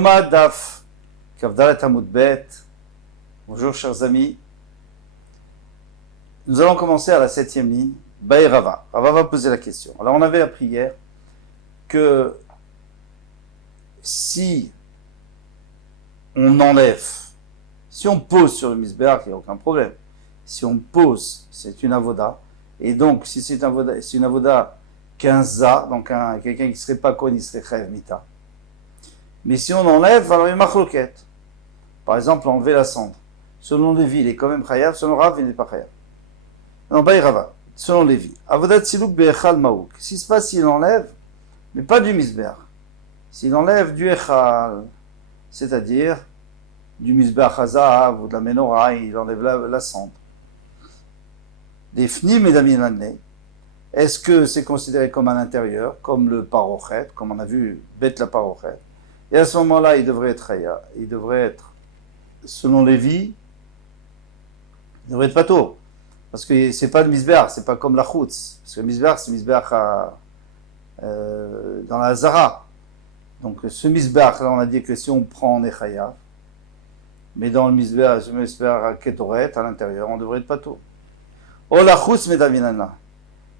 Yoma Daf, Kavdalet Hamoudbet. Bonjour chers amis. Nous allons commencer à la 7e ligne. Baï Rava. Rava va poser la question. Alors on avait appris hier que si on enlève, si on pose sur le misbéach, il n'y a aucun problème. Si on pose, c'est une avoda. Et donc, si c'est une avoda qu'un za, donc quelqu'un qui ne serait pas connu, il serait chayav mita. Mais si on enlève, alors il y a machloket. Par exemple, enlever la cendre. Selon Lévi, il est quand même chayav. Selon Rav, il n'est pas chayav. Non, Baï Rava. Selon Lévi. Avodat silouk be'echal maouk. Si se passe, s'il enlève, mais pas du misbéach. S'il enlève du echal, c'est-à-dire du misbéach hazav ou de la menorah, il enlève la cendre. Des fnim et d'aminane. Est-ce que c'est considéré comme à l'intérieur, comme le parochet, comme on a vu, bête la parochet? Et à ce moment-là, il devrait être chaya. Il devrait être, selon Lévi, il devrait être pato. Parce que c'est pas le misbéach, c'est pas comme la chutz. Parce que le misbéach, c'est le misbéach dans la Hazara. Donc ce misbéach, là, on a dit que si on prend, on est chaya. Mais dans le misbéach à ketoret, à l'intérieur, on devrait être pato. Oh la chutz medavinana.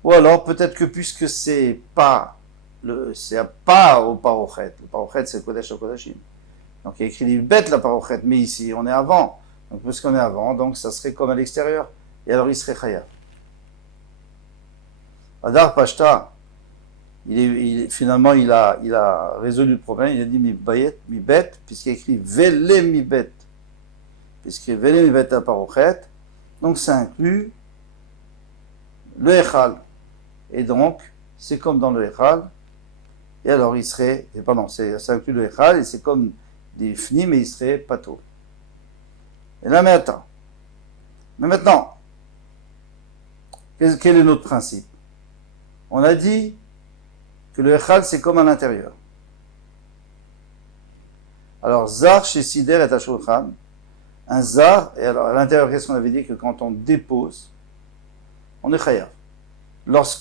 Ou alors peut-être que puisque c'est pas au parochet. Le parochet, c'est le kodesh au kodashim. Donc il y a écrit bête la parochet, mais ici on est avant. Donc puisqu'on est avant, donc ça serait comme à l'extérieur. Et alors il serait chayav. Adar Pashta, finalement il a résolu le problème. Il a dit mi bet, puisqu'il y a écrit vele mi bet, puisqu'il y a vele mi bet la parochet. Donc ça inclut le echal. Et donc c'est comme dans le echal. Et alors il serait, ça inclut le echal et c'est comme des fnis, mais il serait pato. Et là, mais attends. Mais maintenant, quel est notre principe? On a dit que le echal c'est comme à l'intérieur. Alors, zar chez Sider et Ashulchan, un zar, et alors à l'intérieur, qu'est-ce qu'on avait dit? Que quand on dépose, on est chayav.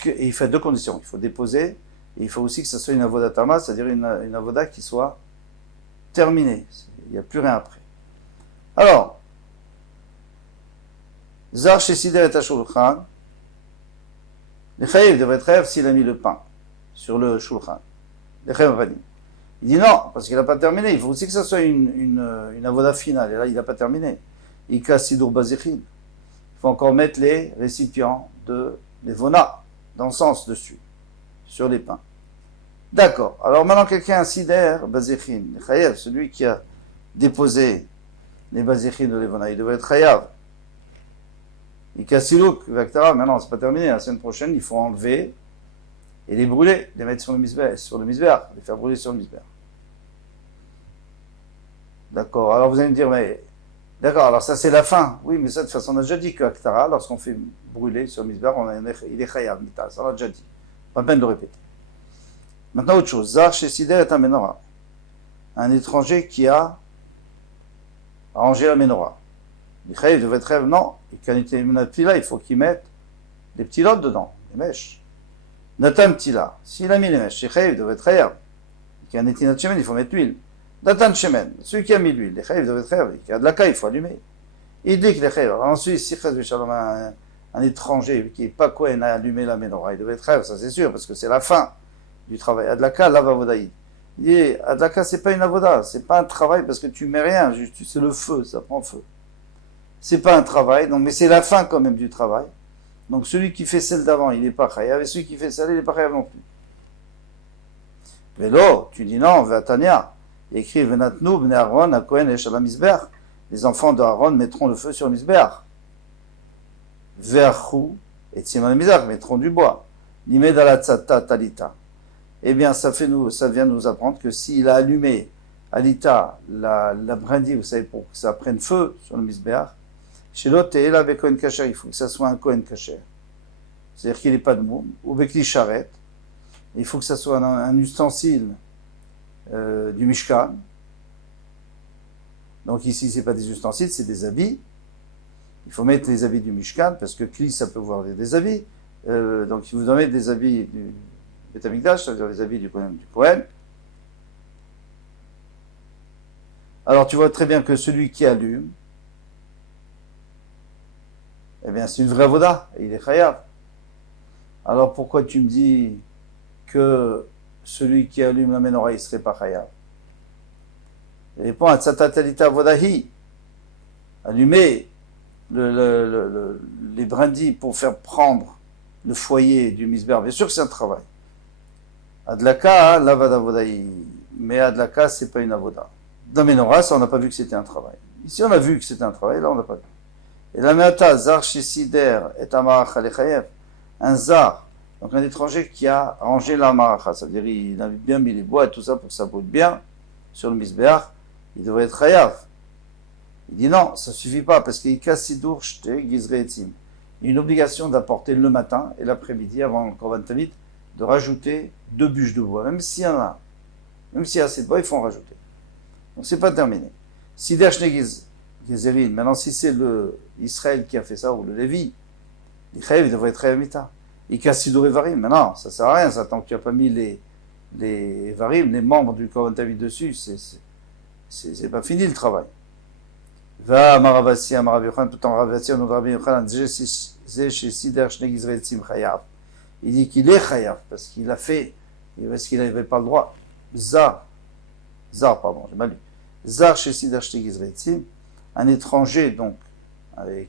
Et il fait deux conditions. Il faut déposer, et il faut aussi que ce soit une avoda tama, c'est-à-dire une avoda qui soit terminée. Il n'y a plus rien après. Alors, zar chez Sider et Ashulchan, le chayav devrait être chayav s'il a mis le pain sur le shulchan. Le chayav va dire. Il dit non, parce qu'il n'a pas terminé. Il faut aussi que ça soit une avoda finale. Et là, il n'a pas terminé. Il casse sidur bazichin. Il faut encore mettre les récipients les vona d'encens dessus, sur les pains. D'accord. Alors maintenant, quelqu'un a sider bazichin, le chayav, celui qui a déposé les bazichin de l'evona, il devrait être chayav. Il casse silouk, vectara, maintenant, c'est pas terminé. La semaine prochaine, il faut enlever et les brûler, les mettre sur le misbéach, les faire brûler sur le misbéach. D'accord, alors vous allez me dire, mais d'accord, alors ça c'est la fin. Oui, mais ça de toute façon, on a déjà dit que Aktara, lorsqu'on fait brûler sur le misbéach, il est chayav, mita, ça on l'a déjà dit. Pas peine de le répéter. Maintenant, autre chose. Zar chez Sider est un menorah. Un étranger qui a arrangé la menorah. Le chayav devrait être chayav, non. Et quand il était là, il faut qu'il mette des petits lots dedans, des mèches. Natan Tila, s'il a mis les mèches, il devrait être chayav. Il y a un étinat shemen, il faut mettre l'huile. Natan shemen, celui qui a mis l'huile, il devrait être chayav. Il y a de la caille, il faut allumer. Il dit que les chayav. Ensuite, si un étranger qui n'est pas Kohen a allumé la menorah, il devrait être chayav, ça c'est sûr, parce que c'est la fin du travail. Adlaka, lava avodaïd. Il dit, Adlaka, c'est pas une avoda, c'est pas un travail parce que tu mets rien, juste, c'est le feu, ça prend feu. C'est pas un travail, donc, mais c'est la fin quand même du travail. Donc celui qui fait celle d'avant, il n'est pas chayav, et celui qui fait celle, il n'est pas chayav non plus. Vélo, tu dis non, Vatania, il écrit Venatnu, Bne Aaron, à Kohen et Shalom Misbeach. Les enfants d'Aaron mettront le feu sur le Misbeach. Verchou, et Tsiman Misbeach mettront du bois. Nimed alatzata talita. Eh bien, ça vient nous apprendre que s'il a allumé alita, la brindille, vous savez, pour que ça prenne feu sur le Misbeach, chez l'autre, et là, avec Kohen Kacher, il faut que ça soit un Kohen Kacher. C'est-à-dire qu'il n'est pas de moum, ou Bekli Charette. Il faut que ça soit un ustensile du Mishkan. Donc ici, c'est pas des ustensiles, c'est des habits. Il faut mettre les habits du Mishkan, parce que Kli, ça peut voir des habits. Donc il vous met des habits du Beth Amikdash, c'est-à-dire les habits du Kohen. Alors tu vois très bien que celui qui allume, eh bien c'est une vraie avoda, et il est chayav. Alors pourquoi tu me dis que celui qui allume la menorah, il ne serait pas chayav? Il répond à Tzatatalita avodahi, allumer les brindilles pour faire prendre le foyer du misber. Bien sûr que c'est un travail. Adlaka, l'avad avodahi. Mais Adlaka, c'est pas une avoda. Dans Menorah, ça, on n'a pas vu que c'était un travail. Ici, on a vu que c'était un travail, là, on n'a pas vu. Et la meata, zar shesider et amarach alechayev. Un zar, donc un étranger qui a rangé la maracha, c'est-à-dire il a bien mis les bois et tout ça pour que ça brûle bien sur le misbeach, il devrait être chayav. Il dit non, ça suffit pas, parce qu'il casse sidour shte gizre etzim. Il y a une obligation d'apporter le matin et l'après-midi, avant le korban tamid, de rajouter 2 bûches de bois, même s'il y en a. Même s'il y a assez de bois, il faut en rajouter. Donc c'est pas terminé. Sider shne gizerin, maintenant si c'est le Israël qui a fait ça, ou le Lévi, il devrait être chayav mita. Il casse sidour et varim, mais non, ça sert à rien, ça, tant que tu n'as pas mis les varim, les membres du korban tamid dessus, c'est pas fini le travail. Va Maravasi à Marav tout en Ravasi, on Rabbi Yochanan, chez Sider Shnei Gizrei Tzim Chayav. Il dit qu'il est Chayav, parce qu'il a fait, parce qu'il n'avait pas le droit. Zar, pardon, j'ai mal lu. Zar chez Sider Shnei Gizrei Tzim, un étranger, donc,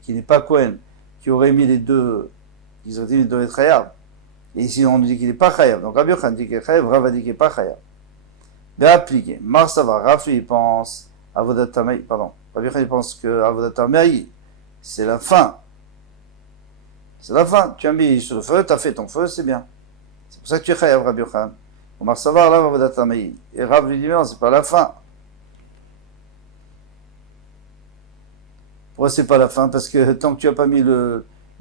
qui n'est pas Kohen, qui aurait mis les 2 Gizrei Tzim, il doit être Chayav. Et ici, on nous dit qu'il n'est pas Chayav. Donc Rabbi Yochanan dit qu'il est Chayav, Rav dit qu'il n'est pas Chayav. Bien appliqué. Marsava, Rafi, il pense, Avodat Tamei, pardon. Rabbi Yochanan pense que Avodat Tamei, c'est la fin. C'est la fin. Tu as mis sur le feu, tu as fait ton feu, c'est bien. C'est pour ça que tu es chayav, Rabbi Yochanan. Omar Savar, là, Avodat Tamei. Et Rav lui dit, non, c'est pas la fin. Pourquoi c'est pas la fin? Parce que tant que tu n'as pas mis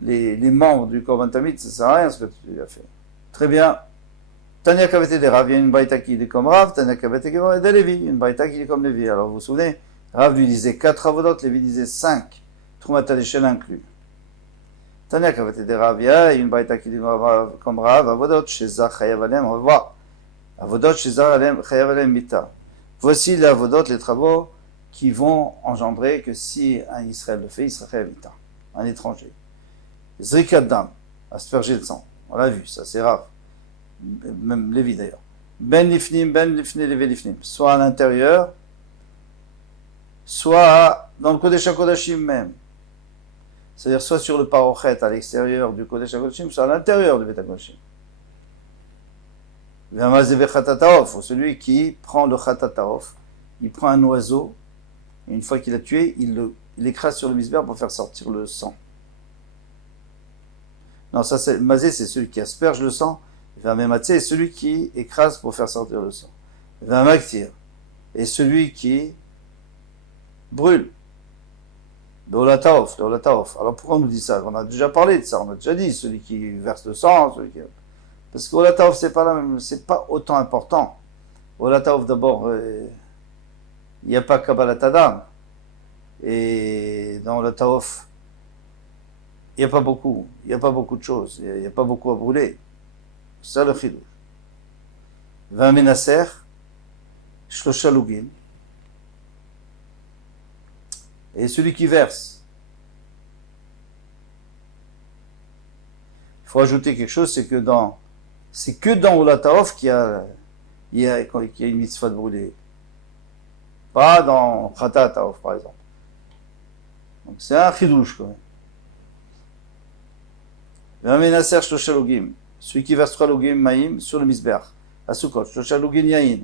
les membres du korban tamid, ça sert à rien ce que tu as fait. Très bien. Tania Kavete de Rav, il y a une braïta qui est comme Rav, Tania Kavete de Lévi, une braïta qui est comme Lévi. Alors vous vous souvenez, Rav lui disait 4 avodot, Lévi disait 5, Troumat l'échelle inclus. Tania Kavete de Rav, il y a une braïta qui est comme Rav, avodot, Shezar Chayav Alem, on va voir. Avodot, Shezar Chayav Alem Mita. Voici les avodot, les travaux qui vont engendrer que si un Israël le fait, il sera Chayav Mita, un étranger. Zrikat Dam, asperger le sang, on l'a vu, ça c'est Rav. Même Lévi d'ailleurs. Ben lifnim, levé lifnim. Soit à l'intérieur, soit dans le Kodesh HaKodashim même. C'est-à-dire soit sur le parochet à l'extérieur du Kodesh HaKodashim, soit à l'intérieur du Bet HaKodashim. Ou celui qui prend le Khatataof, il prend un oiseau, et une fois qu'il l'a tué, il écrase sur le misber pour faire sortir le sang. Non, ça c'est Mazé, c'est celui qui asperge le sang. Vamamatse est celui qui écrase pour faire sortir le sang. Vamaktir est celui qui brûle. Dolataof. Alors pourquoi on nous dit ça? On a déjà parlé de ça, on a déjà dit celui qui verse le sang, celui qui... Parce que Olataof c'est pas la même, c'est pas autant important. Olataof d'abord, il n'y a pas Kabbalat Adam. Et dans Olataof, il n'y a pas beaucoup de choses, il n'y a pas beaucoup à brûler. C'est ça le chidouch. Vamenaser, shlosha lugim. Et celui qui verse. Il faut ajouter quelque chose, c'est que dans Olataof qu'il y a une mitzvah de brûler. Pas dans Khatataof, par exemple. Donc c'est un chidouch, quand même. Vamenaser, shlosha lugim. Celui qui verse 3 logim maïm sur le misber, à Sukkot, 3 logim yaïn,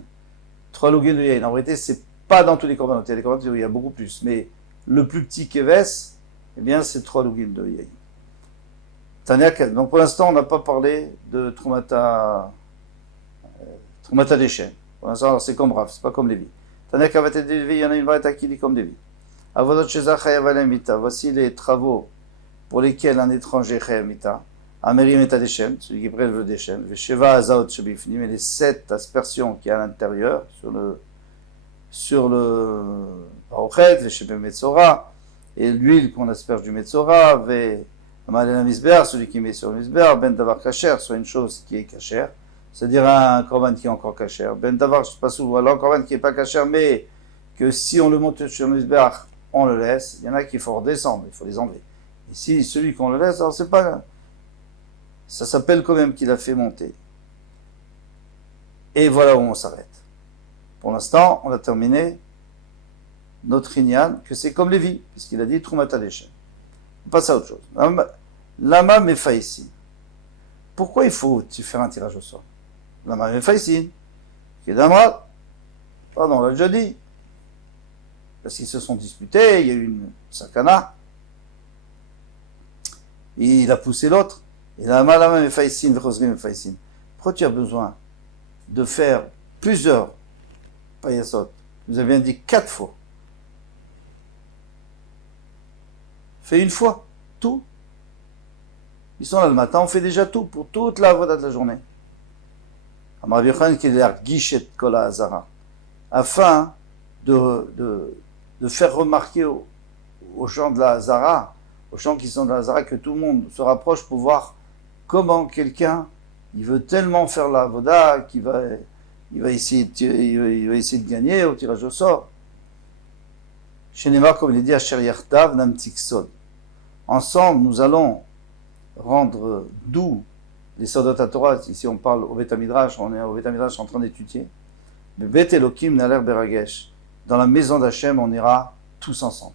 3 logim de yaïn. En réalité, c'est pas dans tous les corbanotes. Il y a des corbanotes où il y a beaucoup plus. Mais le plus petit keves, eh bien, c'est 3 logim de yaïn. Donc pour l'instant, on n'a pas parlé de Troumata Deshem. Pour l'instant, c'est comme Rav, c'est pas comme Lévi. Tania Kavete de Lévi, il y en a une variété qui dit comme Lévi. Avodot Shezar Chayav Alem Mita. Voici les travaux pour lesquels un étranger Chayav Mita. Amérim et Deshem, celui qui prélève le Deshem, Sheva Azaot Shebifnim, et les 7 aspersions qui y a à l'intérieur, sur le Parochet, Veshebe Metzora, et l'huile qu'on asperge du Metzora, Malena Misber, celui qui met sur le Misber, Ben Davar Kacher, soit une chose qui est Kacher, c'est-à-dire un korban qui est encore Kacher, Ben Davar, je sais pas souvent, alors un korban qui n'est pas Kacher, mais que si on le monte sur le Mizbeach, on le laisse. Il y en a qu'il faut redescendre, il faut les enlever. Et si celui qu'on le laisse, alors c'est pas... Ça s'appelle quand même qu'il a fait monter. Et voilà où on s'arrête. Pour l'instant, on a terminé notre Inyan, que c'est comme Lévi, puisqu'il a dit Troumata Leshem. On passe à autre chose. Lama Mefaïsin. Pourquoi il faut faire un tirage au sort? Lama Mefaïsin. Kedamra. Pardon, on l'a déjà dit. Parce qu'ils se sont disputés, il y a eu une sakana. Il a poussé l'autre. Et Lama Mefaïsin, Vechosri Mefaïsin. Pourquoi tu as besoin de faire plusieurs payasot? Vous avez bien dit 4 fois. Fais une fois, tout. Ils sont là le matin, on fait déjà tout, pour toute la voie de la journée. Afin de faire remarquer aux gens de la Hazara, aux gens qui sont de la Hazara, que tout le monde se rapproche pour voir comment quelqu'un, il veut tellement faire la voda qu'il va essayer de gagner au tirage au sort. Chez Neymar, comme il est dit, Asher Yartav Namtiksod. Ensemble, nous allons rendre doux les soldats à Torah. Ici, on parle au Beth Midrash, on est au Beth Midrash en train d'étudier. Mais Bet Elokim Naler Beragesh. Dans la maison d'Hachem, on ira tous ensemble.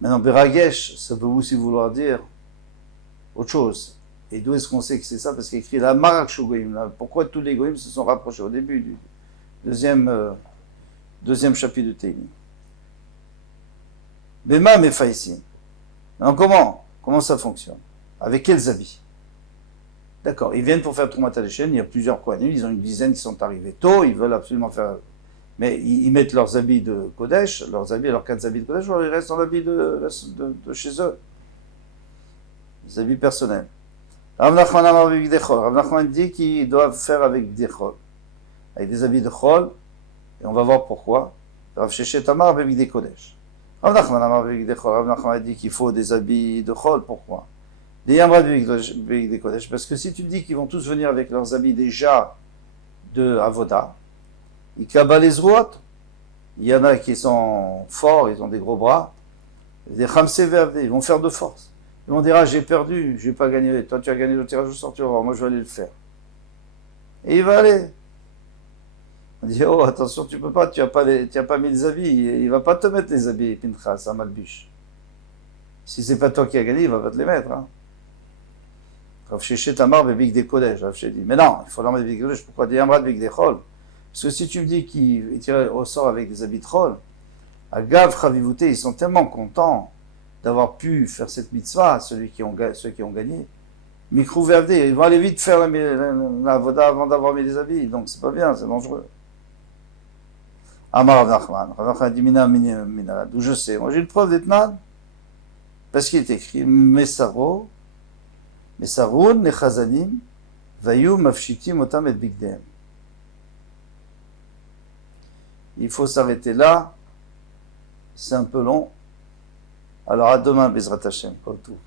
Maintenant, Beragesh, ça peut aussi vouloir dire autre chose. Et d'où est-ce qu'on sait que c'est ça? Parce qu'il écrit la Marak Shugoim. Pourquoi tous les Goïm se sont rapprochés au début du deuxième chapitre de Tehillim. Bema Mefaïsin. Alors comment ça fonctionne? Avec quels habits? D'accord, ils viennent pour faire Troumat Leshem, il y a plusieurs Kohanim, ils ont une dizaine qui sont arrivés tôt, ils veulent absolument faire... Mais ils mettent leurs habits de Kodesh, leurs 4 habits de Kodesh, ou ils restent en habits de chez eux. Les habits personnels. Rav Nachman Amar Bevigdei Chol. Rav Nachman dit qu'ils doivent faire avec des Chol. Avec des habits de Chol, et on va voir pourquoi. Rav Sheshet Amar Bevigdei Kodesh. Rav Nachman Amar Bevigdei Chol. Rav Nachman dit qu'il faut des habits de Chol, pourquoi? Des Yamra Bevigdei Kodesh. Parce que si tu dis qu'ils vont tous venir avec leurs habits déjà de Avoda, ils cabalent les rouates. Il y en a qui sont forts, ils ont des gros bras. Des Khamse Verde, ils vont faire de force. Ils vont dire, ah, j'ai perdu, j'ai pas gagné. Toi, tu as gagné le tirage au sort, tu vas voir, moi, je vais aller le faire. Et il va aller. On dit, oh, attention, tu peux pas, tu as pas mis les habits. Il va pas te mettre les habits, Pinchas, à Malbuche. Si c'est pas toi qui as gagné, il va pas te les mettre, hein. Rav Sheshet Amar Bevigdei Kodesh. Rav Sheshet dit, mais non, il faut leur mettre Bevigdei Kodesh. Pourquoi des Yamra Bevigdei Chol? Parce que si tu me dis qu'ils tirent au sort avec des habits de Chol, à Gav Chavivouté, ils sont tellement contents d'avoir pu faire cette mitzvah, ceux qui ont gagné. Mikrou Verde, ils vont aller vite faire la voda avant d'avoir mis les habits, donc c'est pas bien, c'est dangereux. Amar Rav Nachman dit Mina, d'où je sais. Moi j'ai une preuve d'Etnan, parce qu'il est écrit Mesaroun Nechazanim Vayu Mafshitim Otam et Bigdem. Il faut s'arrêter là, c'est un peu long. Alors à demain, Bezrat Hashem, comme tout.